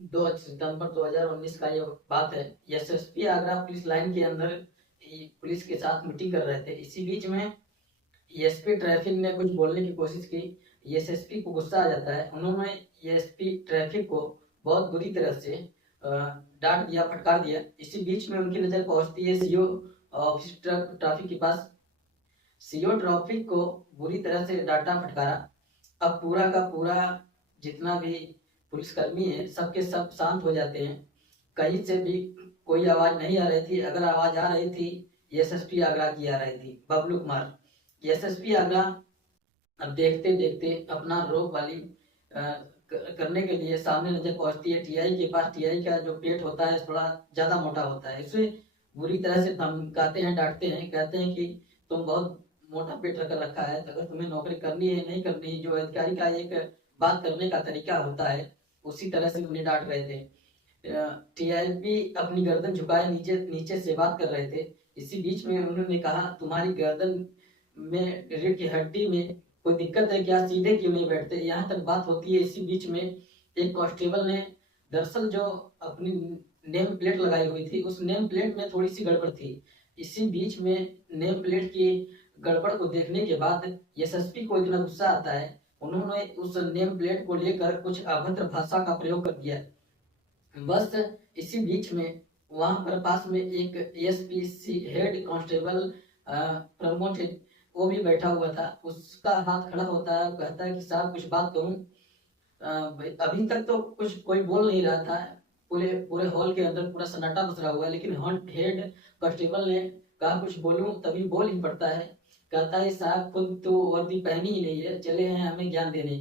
2 सितंबर 2019 का ये बात है। एसएसपी आगरा पुलिस लाइन के अंदर पुलिस के साथ मीटिंग कर रहे थे। इसी बीच में एसपी ट्रैफिक ने कुछ बोलने की कोशिश की। एसएसपी को गुस्सा आ जाता है। उन्होंने एसपी ट्रैफिक को बहुत बुरी तरह से डांट दिया, फटकार दिया। इसी बीच में उनकी नजर पहुंचती है सीओ ऑफिस ट्रैफिक के पास। सीओ ट्रैफिक को बुरी तरह से डांटा, फटकारा। अब पूरा का पूरा जितना भी पुलिसकर्मी है सबके सब शांत हो जाते हैं। कहीं से भी कोई आवाज नहीं आ रही थी। अगर आवाज आ रही थी, एसएसपी आगरा की आ रही थी, बबलू कुमार। एसएसपी आगरा अब देखते देखते अपना रोक वाली करने के लिए सामने नजर पहुंचती है टीआई के पास। टीआई का जो पेट होता है थोड़ा ज्यादा मोटा होता है। इसे बुरी तरह से धमकाते हैं, डांटते हैं, कहते हैं कि तुम बहुत मोटा पेट रख रखा है, अगर तुम्हें नौकरी करनी है नहीं करनी, जो अधिकारी का एक बात करने का तरीका होता है उसी तरह से उन्हें डांट रहे थे। टीआईपी अपनी गर्दन झुकाए नीचे नीचे से बात कर रहे थे। इसी बीच में उन्होंने कहा, तुम्हारी गर्दन में रीढ़ की हड्डी में कोई दिक्कत है क्या, सीधे क्यों नहीं बैठते? यहाँ तक बात होती है। इसी बीच में एक कांस्टेबल ने, दरअसल जो अपनी नेम प्लेट लगाई हुई थी उस नेम प्लेट में थोड़ी सी गड़बड़ थी। इसी बीच में नेम प्लेट की गड़बड़ को देखने के बाद एसएसपी को इतना गुस्सा आता है, उन्होंने उस नेम प्लेट को लेकर कुछ अभद्र भाषा का प्रयोग कर दिया। बस इसी बीच में वहां पर पास में एक एसपीसी हेड कांस्टेबल प्रमोटेड, वो भी बैठा हुआ था। उसका हाथ खड़ा होता है, कहता है कि साहब कुछ बात कहूं। अभी तक तो कुछ कोई बोल नहीं रहा था। पूरे पूरे हॉल के अंदर पूरा सन्नाटा पसरा हुआ है, लेकिन हेड कांस्टेबल ने कहा कुछ बोलूं, तभी बोल ही पड़ता है। कहता है साहब खुद तो वर्दी पहनी ही नहीं है, चले हैं हमें ज्ञान देने।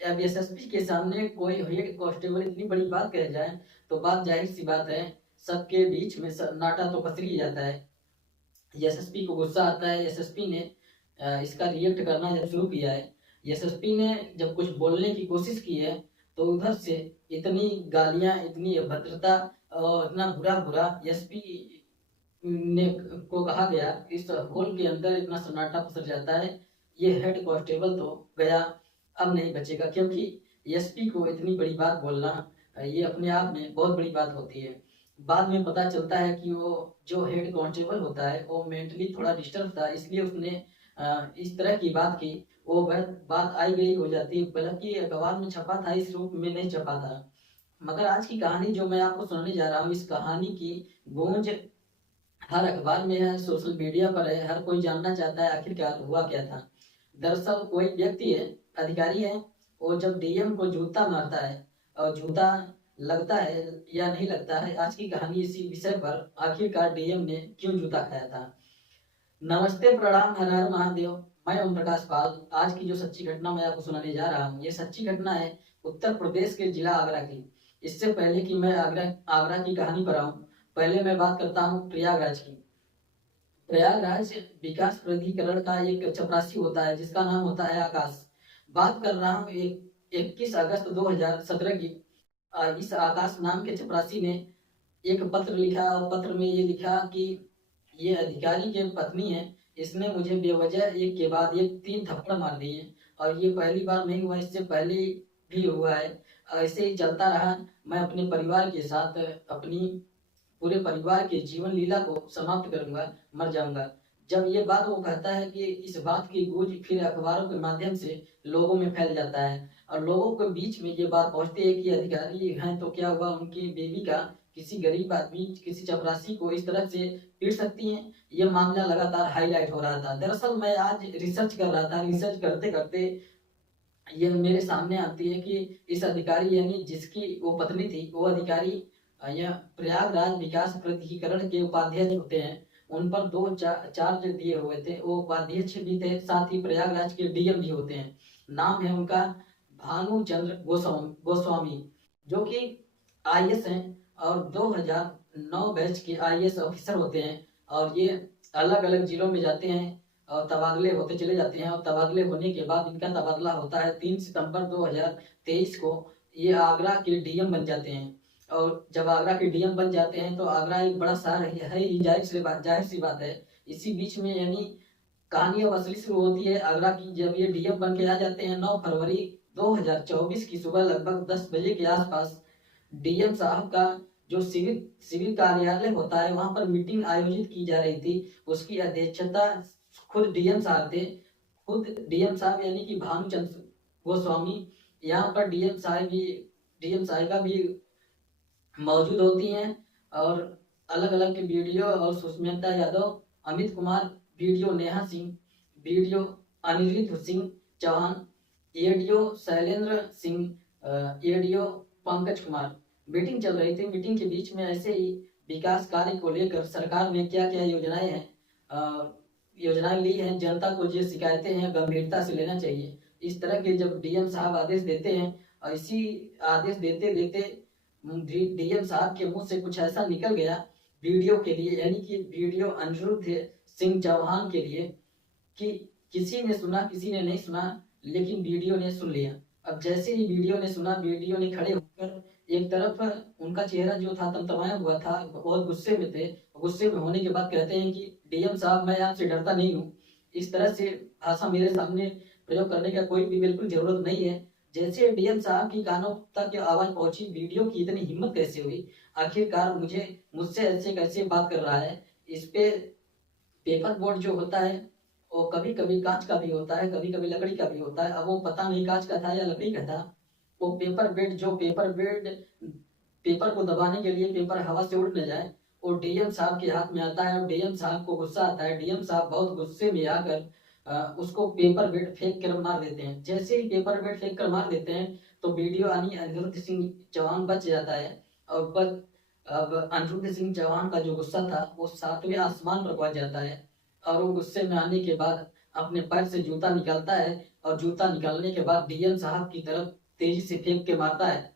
अब एसएसपी के सामने कोई हेड कांस्टेबल इतनी बड़ी बात कह जाए तो बात जाहिर सी बात है, सबके बीच में सन्नाटा तो पसर ही जाता है। एसएसपी को गुस्सा आता है। एसएसपी ने इसका रिएक्ट करना जब शुरू किया है, एसएसपी ने जब कुछ बोलने की कोशिश की है तो उधर से इतनी गालियां, इतनी अभद्रता और इतना बुरा बुरा एसपी ने को कहा गया, इस हॉल के अंदर इतना सन्नाटा पसर जाता है। ये हेड कांस्टेबल तो गया, अब नहीं बचेगा। क्योंकि एसपी को इतनी बड़ी बात बोलना ये अपने आप में बहुत बड़ी बात होती है। बाद में पता चलता है कि वो जो हेड कांस्टेबल होता है वो मेंटली थोड़ा डिस्टर्ब था, इसलिए उसने इस तरह की बात की। वो बात आई गई हो जाती, बल्कि अखबार में छपा था, इस रूप में नहीं छपा था। मगर आज की कहानी जो मैं आपको सुनाने जा रहा हूँ, इस कहानी की गूंज हर अखबार में है, सोशल मीडिया पर है, हर कोई जानना चाहता है आखिरकार हुआ क्या था। दरअसल कोई व्यक्ति है, अधिकारी है, वो जब डीएम को जूता मारता है और जूता लगता है या नहीं लगता है, आज की कहानी इसी विषय पर, आखिरकार डीएम ने क्यों जूता खाया था। नमस्ते, प्रणाम, हर हर महादेव। मैं ओम प्रकाश पाल। आज की जो सच्ची घटना मैं आपको सुनाने जा रहा हूँ, ये सच्ची घटना है उत्तर प्रदेश के जिला आगरा की। इससे पहले कि मैं आगरा आगरा की कहानी पर आऊँ, पहले मैं बात करता हूँ प्रयागराज की। प्रयागराज विकास प्राधिकरण का एक चपरासी होता है जिसका नाम होता है आकाश। बात कर रहा हूँ 21 अगस्त 2017 की। इस आकाश नाम के चपरासी ने एक पत्र लिखा और पत्र में ये लिखा कि ये अधिकारी की पत्नी है, इसने मुझे बेवजह एक के बाद एक 3 थप्पड़ मार दिए। और ये पहली बार नहीं हुआ, इससे पहले भी हुआ है। ऐसे ही चलता रहा, मैं अपने परिवार के साथ अपनी पूरे परिवार के जीवन लीला को समाप्त करूंगा, मर जाऊंगा। जब ये बात वो कहता है कि इस बात की गूंज फिर अखबारों के माध्यम से लोगों में फैल जाता है और लोगों के बीच में ये बात पहुंचती है कि अधिकारी हैं तो क्या हुआ, उनकी बेबी का किसी गरीब आदमी, किसी चपरासी को इस तरह से पीट सकती हैं। ये मामला लगातार हाईलाइट हो रहा था। दरअसल मैं आज रिसर्च कर रहा था, रिसर्च करते करते ये मेरे सामने आती है कि इस अधिकारी यानी जिसकी वो पत्नी थी, वो अधिकारी यह प्रयागराज विकास प्राधिकरण के उपाध्यक्ष होते हैं। उन पर दो चार्ज दिए हुए थे, वो उपाध्यक्ष भी थे, साथ ही प्रयागराज के डीएम भी होते हैं। नाम है उनका भानुचंद्र गोस्वामी, जो कि आईएएस हैं और 2009 बैच के आईएएस ऑफिसर होते हैं। और ये अलग अलग जिलों में जाते हैं और तबादले होते चले जाते हैं। और तबादले होने के बाद इनका तबादला होता है 3 सितंबर 2023 को। ये आगरा के डीएम बन जाते हैं। और जब आगरा के डीएम बन जाते हैं तो आगरा एक बड़ा शहर है ही, जाहिर सी बात है। इसी बीच में यानी कहानी अब असली शुरू होती है आगरा की, जब ये डीएम बन के आ जाते हैं 9 फरवरी 2024 की सुबह लगभग 10 बजे के आसपास। डीएम साहब का जो सिविल सिविल कार्यालय होता है वहां पर मीटिंग आयोजित की जा रही थी। उसकी अध्यक्षता खुद डीएम साहब थे। खुद डीएम साहब यानी कि भानुचंद्र गोस्वामी, यहाँ पर डीएम साहिबा भी मौजूद होती हैं। और अलग अलग के वीडियो और Sushmita Yadav, Amit Kumar, VDO Neha Singh, VDO Anirudh Singh Chauhan, ADO Shailendra Singh, ADO Pankaj Kumar meeting चल रही थी। मीटिंग के बीच में ऐसे ही विकास कार्य को लेकर सरकार ने क्या क्या योजनाएं हैं, योजनाएं ली हैं, जनता को जो शिकायतें हैं गंभीरता से लेना चाहिए। इस तरह के जब डीएम साहब आदेश देते हैं और इसी आदेश देते देते डीएम साहब के मुंह से कुछ ऐसा निकल गया वीडियो के लिए, यानी कि वीडियो अनिरुद्ध सिंह चौहान के लिए, कि किसी ने सुना किसी ने नहीं सुना, लेकिन वीडियो ने सुन लिया। अब जैसे ही वीडियो ने सुना, वीडियो ने खड़े होकर एक तरफ उनका चेहरा जो था तमतमाया हुआ था, बहुत गुस्से में थे। गुस्से में होने के बाद कहते हैं कि डीएम साहब मैं आपसे डरता नहीं हूँ, इस तरह से भाषा मेरे सामने प्रयोग करने का कोई भी बिल्कुल जरूरत नहीं है। जैसे डीएम साहब की कानों तक आवाज पहुंची, वीडियो की इतनी हिम्मत कैसे हुई, आखिरकार मुझसे ऐसे कैसे बात कर रहा है। इस पे पेपर बोर्ड जो होता है वो कभी कभी कांच का भी होता है, कभी कभी लकड़ी का भी होता है। अब वो पता नहीं कांच का था या लकड़ी का था। वो पेपर बेड पेपर को दबाने के लिए पेपर हवा से उड़ न जाए, वो डीएम साहब के हाथ में आता है और डीएम साहब को गुस्सा आता है। डीएम साहब बहुत गुस्से में आकर उसको पेपर बेड फेंक कर मार देते हैं। जैसे ही पेपर बेड फेंक कर मार देते हैं तो वीडियो अनिरुद्ध सिंह चौहान बच जाता है। और अब अनिरुद्ध सिंह चौहान का जो गुस्सा था वो सातवें आसमान पर पहुंच जाता है। और वो गुस्से में आने के बाद अपने पैर से जूता निकालता है और जूता निकालने के बाद डीएम साहब की तरफ तेजी से फेंक के मारता है।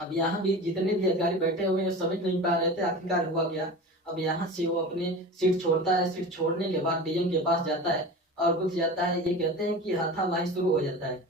अब यहाँ भी जितने भी अधिकारी बैठे हुए हैं समझ नहीं पा रहे थे आखिरकार हुआ क्या। अब यहाँ से वो अपने सीट छोड़ता है। सीट छोड़ने के बाद डीएम के पास जाता है और घुस जाता है। ये कहते हैं कि हाथापाई शुरू हो जाता है।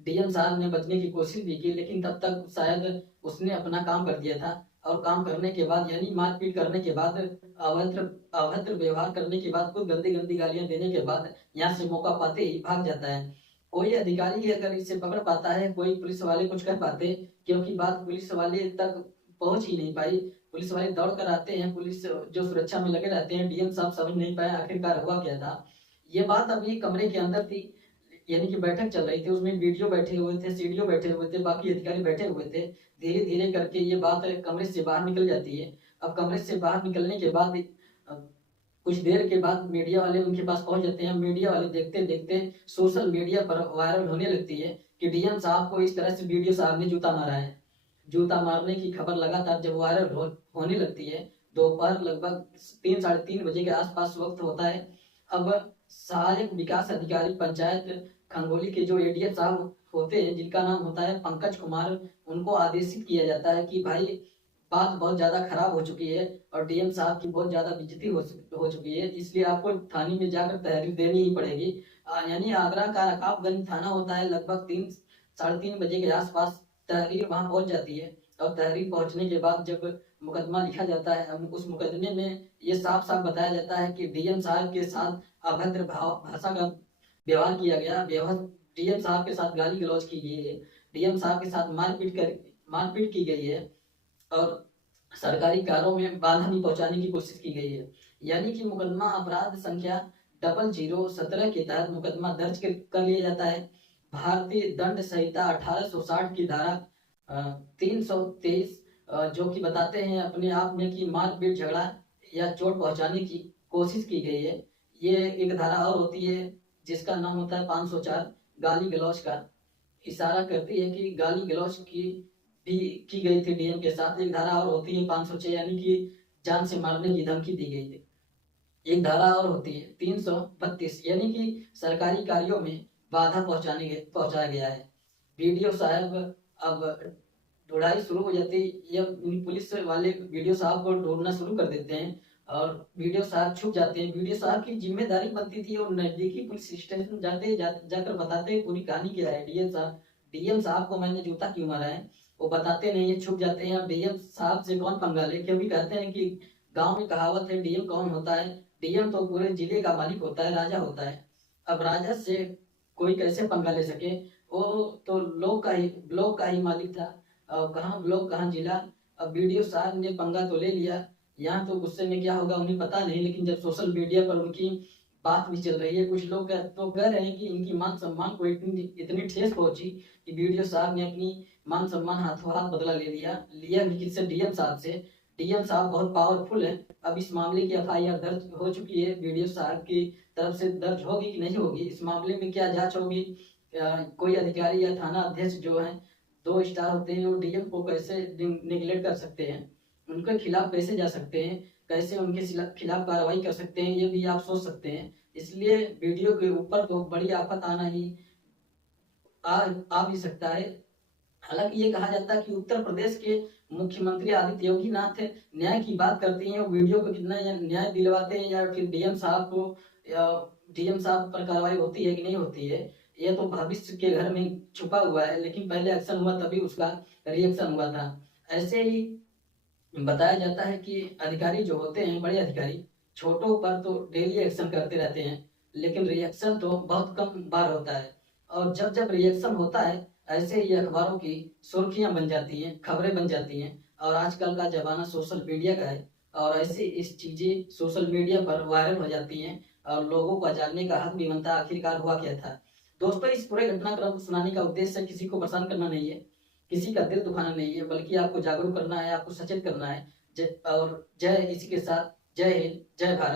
डीएम साहब ने बचने की कोशिश भी की, लेकिन तब तक शायद उसने अपना काम कर दिया था। और काम करने के बाद यानी मारपीट करने के बाद, अभद्र अभद्र व्यवहार करने के बाद, खुद गंदी गंदी गालियां देने के बाद यहाँ से मौका पाते ही भाग जाता है। कोई अधिकारी अगर इसे पकड़ पाता है, कोई पुलिस वाले कुछ कर पाते, क्योंकि बात पुलिस वाले तक पहुंच ही नहीं पाई। पुलिस वाले दौड़ कर आते हैं, पुलिस जो सुरक्षा में लगे रहते हैं। डीएम साहब समझ नहीं पाए आखिरकार हुआ क्या था। ये बात अभी कमरे के अंदर थी, यानी कि बैठक चल रही थी, उसमें वीडियो बैठे हुए थे, सीडीओ बैठे हुए थे, बाकी अधिकारी बैठे हुए थे। धीरे धीरे करके ये बात कमरे से बाहर निकल जाती है। अब कमरे से बाहर निकलने के बाद कुछ देर के बाद मीडिया वाले उनके पास पहुंच जाते हैं। मीडिया वाले देखते देखते सोशल मीडिया पर वायरल होने लगती है कि डीएम साहब को इस तरह से वीडियो साहब ने जूता मारा है। जूता मारने की खबर लगातार जब वायरल होने लगती है, दोपहर लगभग 3 साढ़े 3 बजे के आसपास वक्त होता है। अब सहायक विकास अधिकारी पंचायत खंगोली के जो एडीएम साहब होते हैं, जिनका नाम होता है पंकज कुमार, उनको आदेशित किया जाता है कि भाई बात बहुत ज्यादा खराब हो चुकी है और डीएम साहब की बहुत ज्यादा बेइज्जती हो चुकी है, इसलिए आपको थाने में जाकर तहरीर देनी ही पड़ेगी। यानी आगरा का रकाबगंज थाना होता है, लगभग 3 साढ़े 3 बजे के आसपास तहरीर वहां पहुंच जाती है। और तहरीर पहुंचने के बाद जब मुकदमा लिखा जाता है, उस मुकदमे में ये साफ साफ बताया जाता है कि डीएम साहब के साथ अभद्र भाषा का व्यवहार किया गया। डीएम साहब के साथ गाली गलौज की गई है, डीएम साहब के साथ मारपीट की गई है और सरकारी कार्यों में बाधा भी पहुंचाने की कोशिश की गई है। यानी कि मुकदमा अपराध संख्या 0017 के तहत मुकदमा दर्ज कर लिया जाता है। भारतीय दंड संहिता 1860 की धारा 323 जो कि बताते हैं अपने आप में कि मारपीट, झगड़ा या चोट पहुंचाने की कोशिश की गई है। ये एक धारा और होती है जिसका नाम होता है 504 गाली गलौज का, इशारा करती है कि गाली गलौज भी की गई थी डीएम के साथ। एक धारा और होती है 506, यानी कि जान से मारने की धमकी दी गई थी। एक धारा और होती है 332, यानी कि सरकारी कार्यों में बाधा पहुंचाया गया है। वीडियो साहब अब ढूंढाई शुरू हो जाती है, पुलिस वाले वीडियो साहब को ढूंढना शुरू कर देते हैं और वीडियो साहब छुप जाते हैं। वीडियो साहब की जिम्मेदारी बनती थी और नजदीकी पुलिस स्टेशन जाकर बताते पूरी कहानी क्या है। डीएम साहब को मैंने जूता क्यों मारा है, वो बताते नहीं है, छुप जाते हैं। अब डीएम साहब से कौन पंगा ले, क्योंकि कहते हैं कि गांव में कहावत है डीएम कौन होता है, डीएम तो पूरे जिले का मालिक होता है, राजा होता है। अब राजा से कोई कैसे पंगा ले सके, वो तो लोग का ही मालिक था। कहाँ ब्लॉक कहाँ जिला। अब वीडियो साहब ने पंगा तो ले लिया, यहाँ तो गुस्से में क्या होगा उन्हें पता नहीं, लेकिन जब सोशल मीडिया पर उनकी बात भी चल रही है, कुछ लोग तो कह रहे हैं कि इनकी मान सम्मान को इतनी इतनी ठेस पहुंची कि वीडियो साहब ने अपनी मान सम्मान हाथों हाथ बदला ले लिया। लिया भी किससे? डीएम साहब से। डीएम साहब बहुत पावरफुल है। अब इस मामले की एफआईआर दर्ज हो चुकी है, वीडियो साहब की तरफ से दर्ज होगी कि नहीं होगी, इस मामले में क्या जांच होगी, कोई अधिकारी या थाना अध्यक्ष जो है 2 स्टार होते हैं, वो डीएम को कैसे निगलेक्ट कर सकते हैं, उनके खिलाफ कैसे जा सकते हैं, कैसे उनके खिलाफ कार्रवाई कर सकते हैं, ये भी आप सोच सकते हैं। इसलिए वीडियो के ऊपर तो बड़ी आफत आना ही आ भी सकता है। हालांकि ये कहा जाता है कि उत्तर प्रदेश के मुख्यमंत्री आदित्य योगी नाथ न्याय की बात करते हैं, वीडियो को कितना न्याय दिलवाते हैं, या फिर डीएम साहब को, डीएम साहब पर कार्रवाई होती है कि नहीं होती है, ये तो भविष्य के घर में छुपा हुआ है। लेकिन पहले एक्शन हुआ तभी उसका रिएक्शन हुआ था। ऐसे ही बताया जाता है कि अधिकारी जो होते हैं, बड़े अधिकारी, छोटों पर तो डेली एक्शन करते रहते हैं, लेकिन रिएक्शन तो बहुत कम बार होता है। और जब जब रिएक्शन होता है, ऐसे ही अखबारों की सुर्खियां बन जाती हैं, खबरें बन जाती हैं। और आजकल का जमाना सोशल मीडिया का है, और ऐसे इस चीजें सोशल मीडिया पर वायरल हो जाती हैं, और लोगों को जानने का हक भी बनता है आखिरकार हुआ क्या था। दोस्तों, इस पूरे घटनाक्रम को सुनाने का उद्देश्य किसी को परेशान करना नहीं है, किसी का दिल दुखाना नहीं है, बल्कि आपको जागरूक करना है, आपको सचेत करना है। और जय, इसी के साथ जय हिंद, जय भारत।